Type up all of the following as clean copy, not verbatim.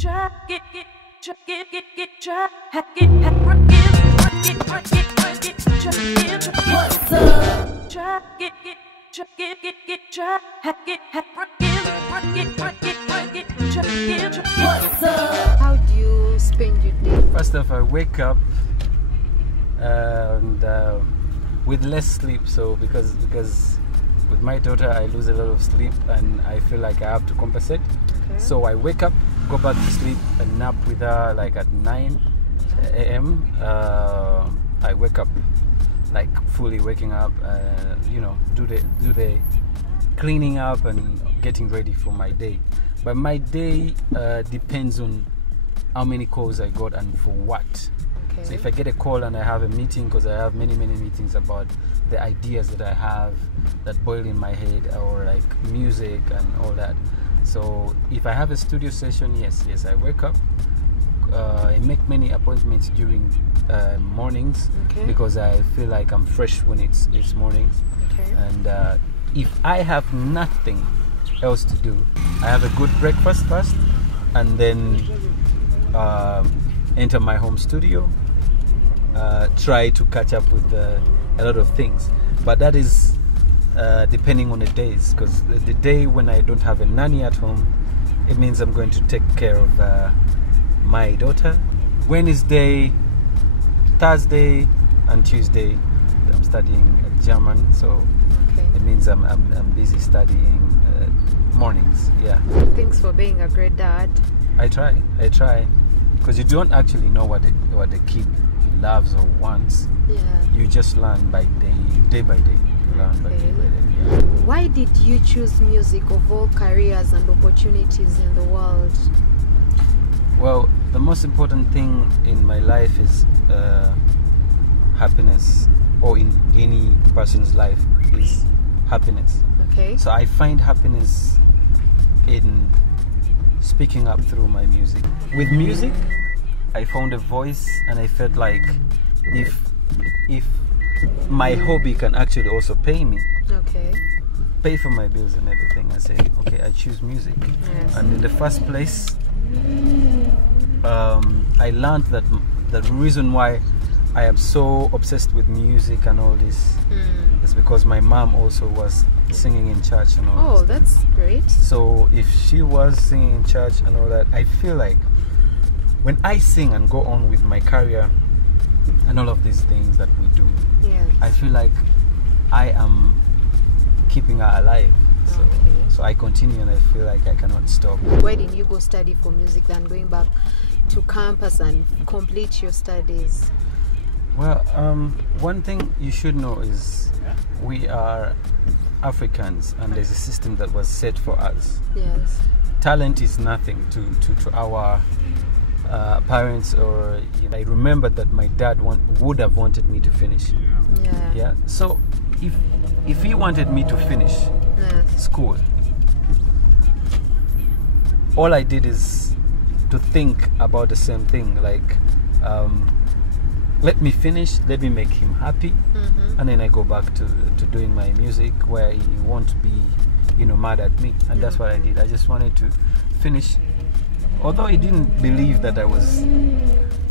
How do you spend your day? First off, I wake up and with less sleep. So because with my daughter I lose a lot of sleep and I feel like I have to compensate. Okay. So I wake up, go back to sleep, and nap with her like at 9 a.m. I wake up, like fully waking up, you know, do the cleaning up and getting ready for my day. But my day depends on how many calls I got and for what. Okay. So if I get a call and I have a meeting, because I have many meetings about the ideas that I have that boil in my head, or like music and all that. So if I have a studio session, yes, I wake up. I make many appointments during mornings, okay, because I feel like I'm fresh when it's mornings. Okay. And if I have nothing else to do, I have a good breakfast first, and then enter my home studio, try to catch up with a lot of things. But that is depending on the days, because the day when I don't have a nanny at home, it means I'm going to take care of my daughter. Wednesday, Thursday and Tuesday I'm studying German, so Okay. it means I'm busy studying mornings. Yeah, Thanks for being a great dad. I try, because you don't actually know what the kid loves or wants. Yeah. You just learn by day by day. You learn by day by day. Yeah. Why did you choose music of all careers and opportunities in the world? Well, the most important thing in my life is happiness, or in any person's life is happiness. Okay. So I find happiness in speaking up through my music. With music, I found a voice, and I felt like if my hobby can actually also pay me, Okay. pay for my bills and everything, I say, okay, I choose music. Yes. And in the first place, I learned that the reason why I am so obsessed with music and all this is because my mom also was singing in church and all Oh, this. that's great. So if she was singing in church and all that, I feel like when I sing and go on with my career and all of these things that we do, Yes. I feel like I am keeping her alive. So, Okay. so I continue, and I feel like I cannot stop. Why didn't you go study for music than going back to campus and complete your studies? Well, one thing you should know is we are Africans, and there's a system that was set for us. Yes. Talent is nothing to our parents, or you know, I remember that my dad would have wanted me to finish. Yeah. Yeah. So if he wanted me to finish Yes. school, all I did is to think about the same thing, like let me finish, let me make him happy, and then I go back to doing my music, where he won't be, you know, mad at me. And that's what I did. I just wanted to finish, although he didn't believe that I was,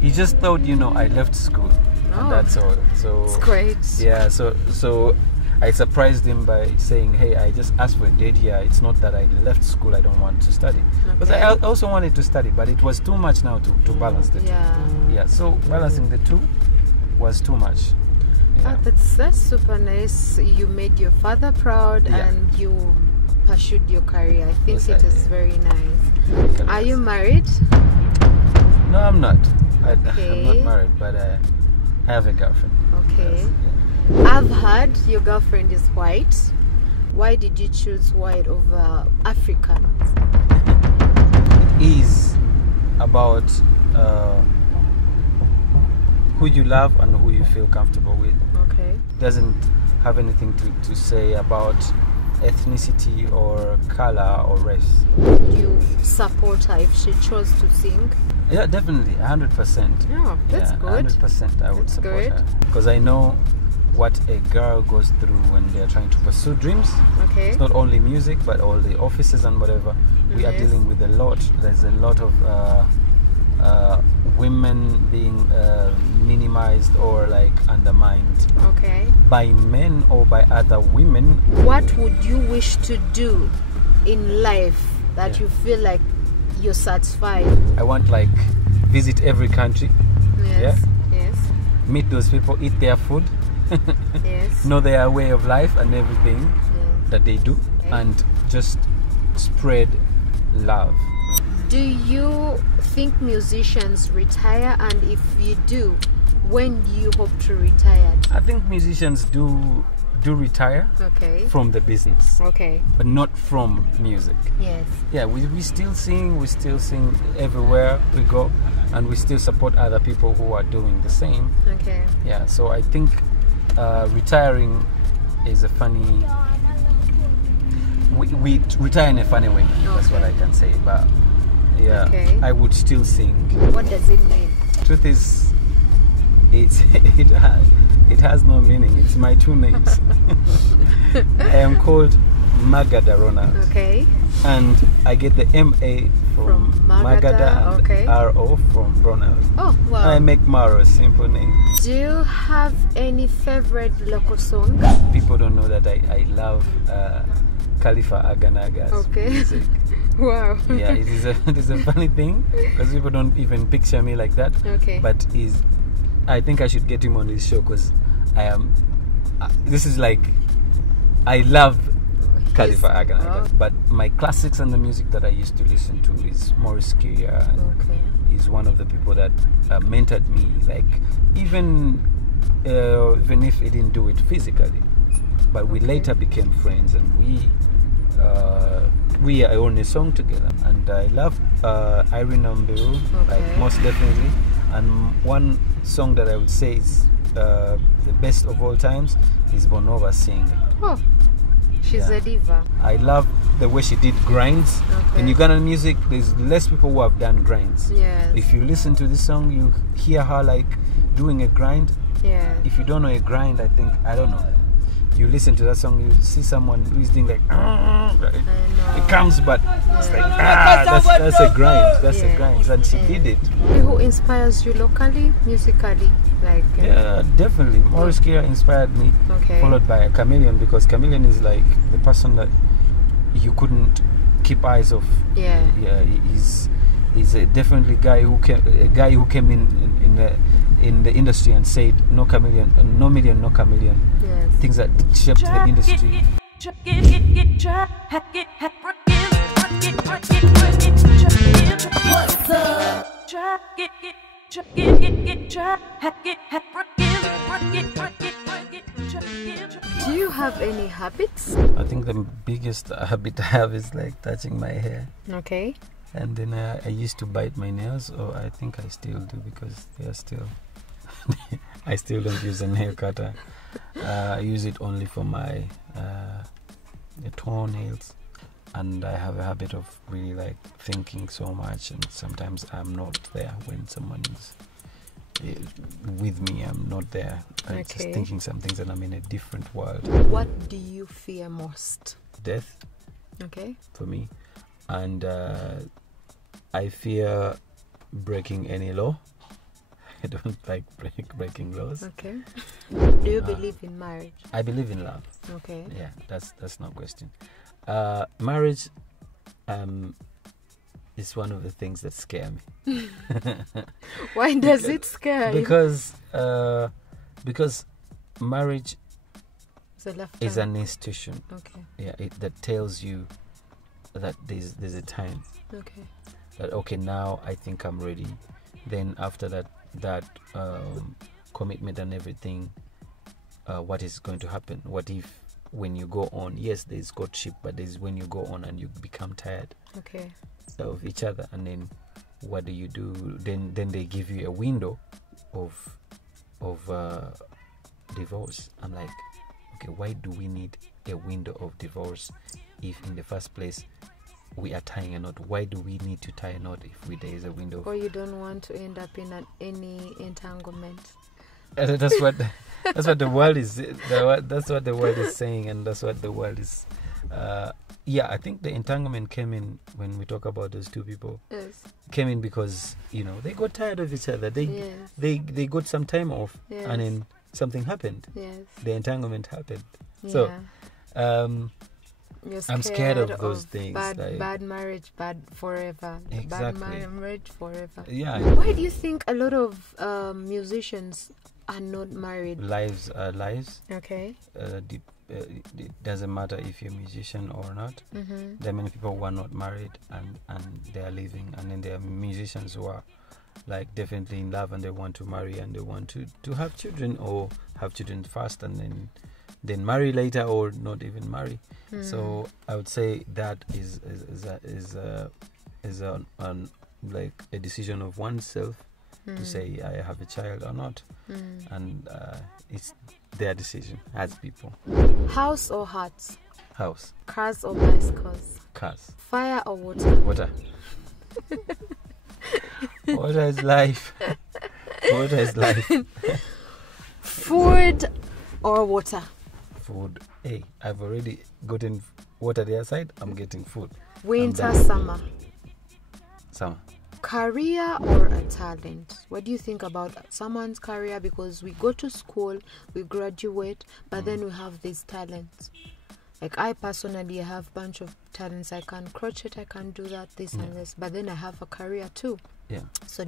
he just thought, you know, I left school. And that's all. So It's great. yeah, so I surprised him by saying, hey, I just asked for a date here. It's not that I left school, I don't want to study. Because Okay. I also wanted to study, but it was too much now to balance the two. Yeah. Yeah, so balancing the two was too much. Yeah. That's super nice. You made your father proud, Yeah. and you pursued your career. I think Yes, it I is did. very nice. Are you married? No, I'm not. I'm Okay. not married, but I have a girlfriend. Okay. Yes, yeah. I've heard your girlfriend is white. Why did you choose white over African? It is about who you love and who you feel comfortable with. Okay. Doesn't have anything to say about ethnicity or color or race. Do you support her if she chose to sing? Yeah, definitely, 100%. Yeah, that's Yeah, good. 100% I would That's support good. her. Because I know what a girl goes through when they're trying to pursue dreams. Okay. It's not only music, but all the offices and whatever. We are dealing with a lot. There's a lot of women being minimized or like undermined by men or by other women. What would you wish to do in life that you feel like you're satisfied? I want like visit every country. Yes. Meet those people, eat their food. Know their way of life and everything that they do, and just spread love. Do you think musicians retire, and if you do, when do you hope to retire? I think musicians do retire from the business, but not from music. We still sing everywhere we go, and we still support other people who are doing the same. So I think retiring is a funny, we retire in a funny way. That's what I can say, but I would still sing. What does it mean? Truth is, it has no meaning. It's my two names. I am called Magada Ronald. And I get the M-A from Magada and R-O from Ronald. Oh, wow. I make Maro a simple name. Do you have any favorite local song? People don't know that I love Khalifa Aganaga's music. Wow. It is a funny thing because people don't even picture me like that. But I think I should get him on this show because this is like, I love Khalifa Aganaga, but my classics and the music that I used to listen to is Maurice Kia, and he's one of the people that mentored me, like even if he didn't do it physically, but we later became friends, and we own a song together. And I love Irene Nambiru, like most definitely. And one song that I would say is the best of all times is Bonova Singh. She's a diva. I love the way she did grinds. In Ugandan music, there's less people who have done grinds. If you listen to this song, you hear her like doing a grind. If you don't know a grind, I don't know. You listen to that song, you see someone who is doing like, it comes, but it's like, that's a grind. That's a grind. And she did it. Who inspires you locally, musically? Like definitely. Maurice Kia inspired me, followed by Chameleon, because Chameleon is like the person that you couldn't keep eyes off. He's a definitely a guy who came in the industry and said no chameleon, no million, no chameleon. Things that shaped the industry. What's up? Do you have any habits? I think the biggest habit I have is like touching my hair. And then I used to bite my nails, or I think I still do, because they are still I still don't use a nail cutter. I use it only for my toenails. And I have a habit of really like thinking so much, and sometimes I'm not there when someone is with me. I'm not there. I'm just thinking some things, and I'm in a different world. What do you fear most? Death. For me. And I fear breaking any law. I don't like breaking laws. Do you believe in marriage? I believe in love. Yeah, that's no question. Marriage is one of the things that scare me. Why does it scare you? Because marriage is an institution. That tells you that there's a time. That now I think I'm ready. Then after that commitment and everything, what is going to happen? What if when you go on, yes, there's courtship, but there's when you go on and you become tired of each other, and then what do? Then they give you a window of divorce. I'm like, okay, why do we need a window of divorce if in the first place we are tying a knot? Why do we need to tie a knot if there is a window? Or you don't want to end up in any entanglement. That's what the world is. That's what the world is saying, and that's what the world is yeah, I think the entanglement came in when we talk about those two people. Yes. Came in because, you know, they got tired of each other. Yes. They got some time off, Yes. and then something happened. Yes. The entanglement happened. Yeah. So, You're I'm scared of those things. Bad marriage, bad forever. Exactly. Bad marriage forever. Yeah. Why do you think a lot of musicians are not married? Lives are lives. Okay. It doesn't matter if you're a musician or not. Mm-hmm. There are many people who are not married and they are living, and then there are musicians who are like definitely in love and they want to marry and they want to have children, or have children first and then marry later, or not even marry. So I would say that is like a decision of oneself to say I have a child or not, and it's their decision as people. House or huts? House. Cars or bicycles? Cars. Fire or water? Water. Water is life. Water is life. Food or water? Food. Hey, I've already gotten water the other side. I'm getting food. Winter, summer? Summer. Career or a talent? What do you think about someone's career? Because we go to school, we graduate, but then we have these talents. Like I personally have a bunch of talents. I can crochet, I can do that, this and this, but then I have a career too. Yeah. So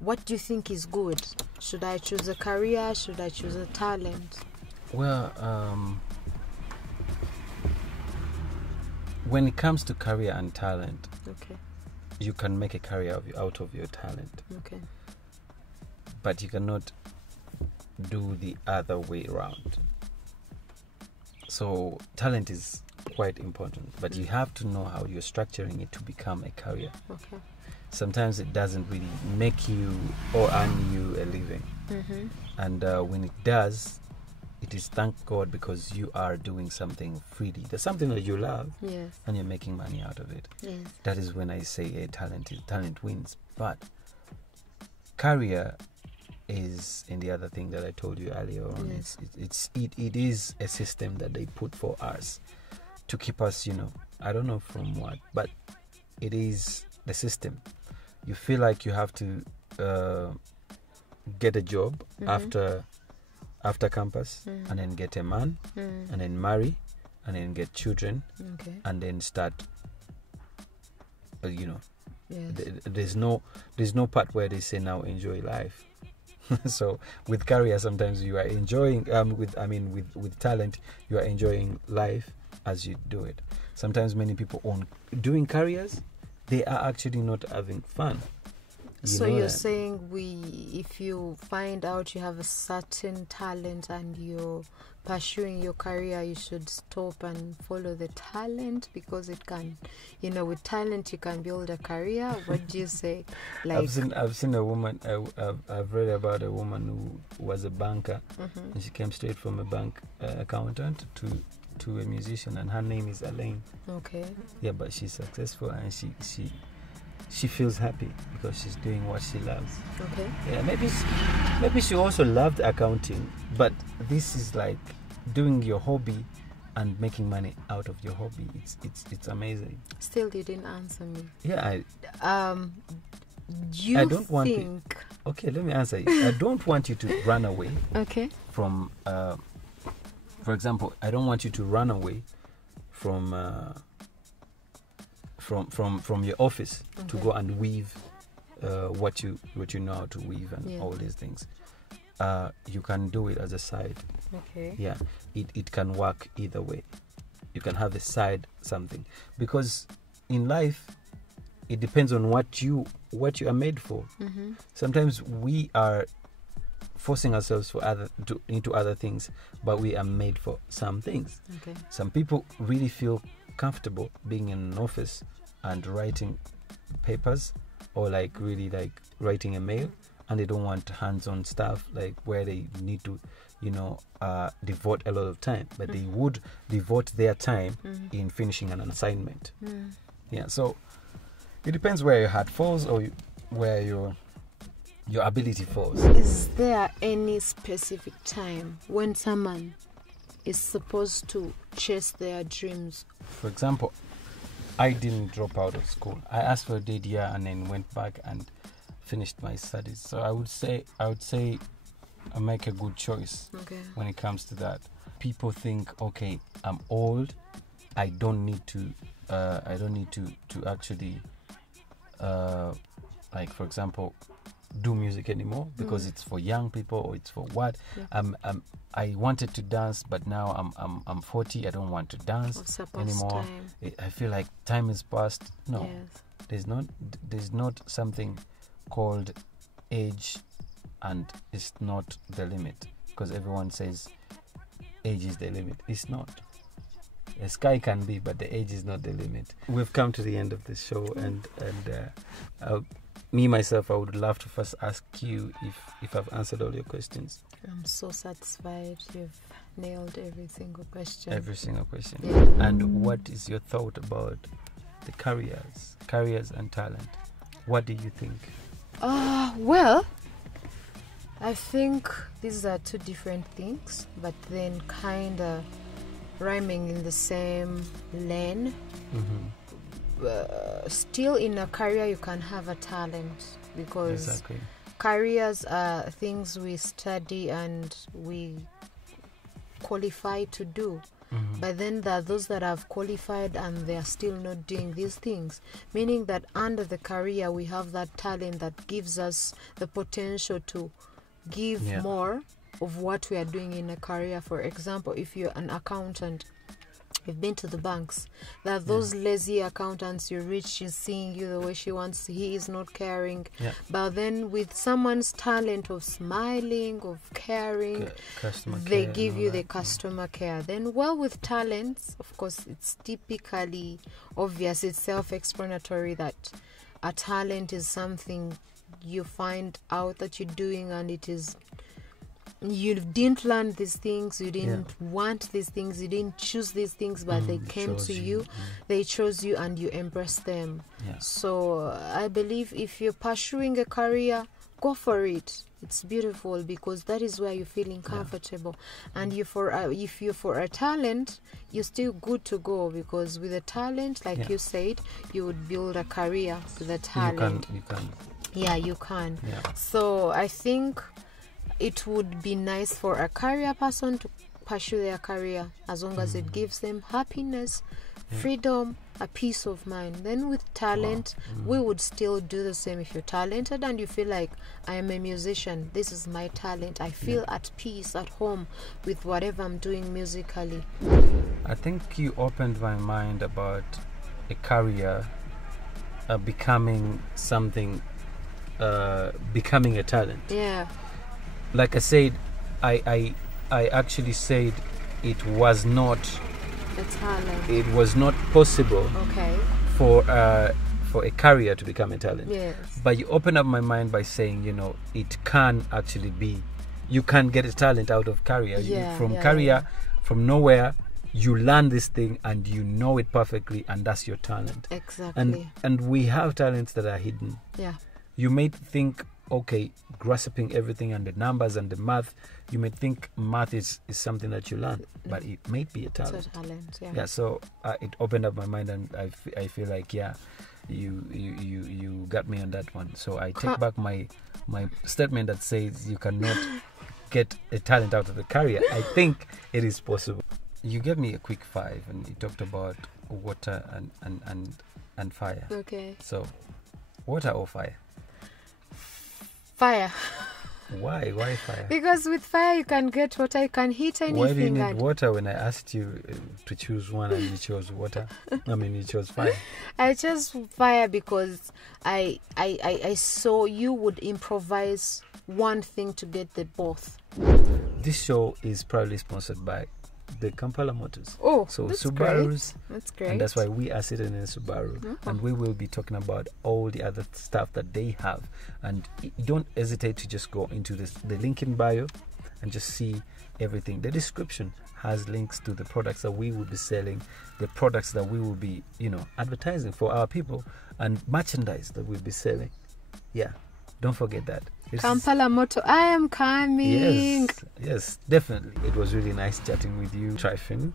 what do you think is good? Should I choose a career? Should I choose a talent? Well, when it comes to career and talent, Okay. you can make a career out of your talent, Okay. but you cannot do the other way around. So talent is quite important, but you have to know how you're structuring it to become a career. Okay. Sometimes it doesn't really make you or earn you a living, and when it does, it is thank God, because you are doing something freely. There's something that you love, Yes. and you're making money out of it. Yes. That is when I say talent wins. But career is in the other thing that I told you earlier on. Yes. It is a system that they put for us to keep us, I don't know from what, but it is the system. You feel like you have to get a job after campus, and then get a man, and then marry, and then get children, and then start. Yes. There's no part where they say now enjoy life. So with career, sometimes you are enjoying. With talent, you are enjoying life as you do it. Sometimes many people doing careers, they are actually not having fun. So you're saying if you find out you have a certain talent and you're pursuing your career, you should stop and follow the talent, because it can, with talent you can build a career. What do you say? Like I've seen a woman. I've read about a woman who was a banker, and she came straight from a bank accountant to a musician, and her name is Elaine. Okay. Yeah, but she's successful, and she feels happy because she's doing what she loves. Okay. Yeah, maybe she also loved accounting, but this is like doing your hobby and making money out of your hobby. It's amazing. Still, you didn't answer me. Yeah. Okay, let me answer you. I don't want you to run away. Okay. From, for example, I don't want you to run away from your office to go and weave what you know how to weave and all these things. You can do it as a side. Okay. Yeah, it can work either way. You can have a side something, because in life it depends on what you are made for. Sometimes we are forcing ourselves into other things, but we are made for some things. Okay. Some people really feel comfortable being in an office and writing papers, or really writing a mail, and they don't want hands-on stuff where they need to devote a lot of time, but they would devote their time in finishing an assignment. Yeah, so it depends where your heart falls, or where your ability falls. Is there any specific time when someone is supposed to chase their dreams. For example, I didn't drop out of school. I asked for a dead year and then went back and finished my studies. So I would say I make a good choice when it comes to that. People think, okay, I'm old. I don't need to actually, like for example, do music anymore because it's for young people or it's for what. I wanted to dance, but now I'm 40. I don't want to dance anymore. I feel like time is past. No, there's not something called age, and it's not the limit, because everyone says age is the limit. It's not. The sky can be, but the age is not the limit. We've come to the end of this show, and me myself, I would love to first ask you if I've answered all your questions. I'm so satisfied. You've nailed every single question. Every single question. Yeah. And what is your thought about the careers and talent? What do you think? Well, I think these are two different things, but then kind of rhyming in the same lane. Still in a career you can have a talent, because careers are things we study and we qualify to do. But then there are those that have qualified and they are still not doing these things, meaning that under the career we have that talent that gives us the potential to give more of what we are doing in a career. For example, if you're an accountant, you've been to the banks, there are those lazy accountants. You reach, she's seeing you the way she wants, he is not caring. But then with someone's talent of smiling, of caring, they give you the customer care. Then, well, with talents, of course, it's typically obvious, it's self-explanatory that a talent is something you find out that you're doing, and it is, you didn't learn these things, you didn't want these things, you didn't choose these things, but they came to you. They chose you and you embrace them. So I believe if you're pursuing a career, go for it. It's beautiful, because that is where you're feeling comfortable. And if you're for a talent, you're still good to go, because with a talent, like you said, you would build a career with a talent. You can. Yeah, you can. So I think it would be nice for a career person to pursue their career, as long as it gives them happiness, freedom, a peace of mind. Then with talent, we would still do the same. If you're talented and you feel like, I am a musician, this is my talent, I feel at peace, at home with whatever I'm doing musically. I think you opened my mind about a career becoming something, becoming a talent. Like I said, I actually said it was not a talent. It was not possible for a career to become a talent. But you open up my mind by saying, it can actually be. You can get a talent out of career. From nowhere, you learn this thing and you know it perfectly, and that's your talent. Exactly. And we have talents that are hidden. You may think, grasping everything and the numbers and the math, you may think math is something that you learn, but it may be a talent. It's a talent, So it opened up my mind, and I feel like, you got me on that one. So I take back my statement that says you cannot get a talent out of a career. I think it is possible. You gave me a quick 5, and you talked about water and fire. So, water or fire? Fire. Why fire? Because with fire you can get water, you can heat anything. Why do you need water when I asked you to choose one and you chose water? You chose fire. I chose fire because I saw you would improvise one thing to get the both. This show is proudly sponsored by the Kampala Motors. So that's Subarus. Great. That's great. And that's why we are sitting in a Subaru. And we will be talking about all the other stuff that they have. And don't hesitate to just go into the link in bio and just see everything. The description has links to the products that we will be selling, the products that we will be, advertising for our people, and merchandise that we'll be selling. Don't forget that. Kampala motto, I am coming. Yes, definitely. It was really nice chatting with you, Tryphon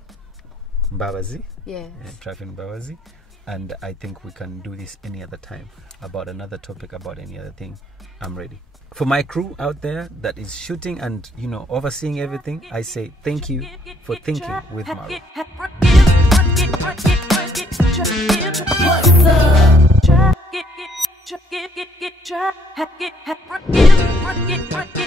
Mbabazi. Yeah. Tryphon Mbabazi. And I think we can do this any other time about another topic, about any other thing. I'm ready. For my crew out there that is shooting and, you know, overseeing everything, I say thank you for thinking with Maro. What's up?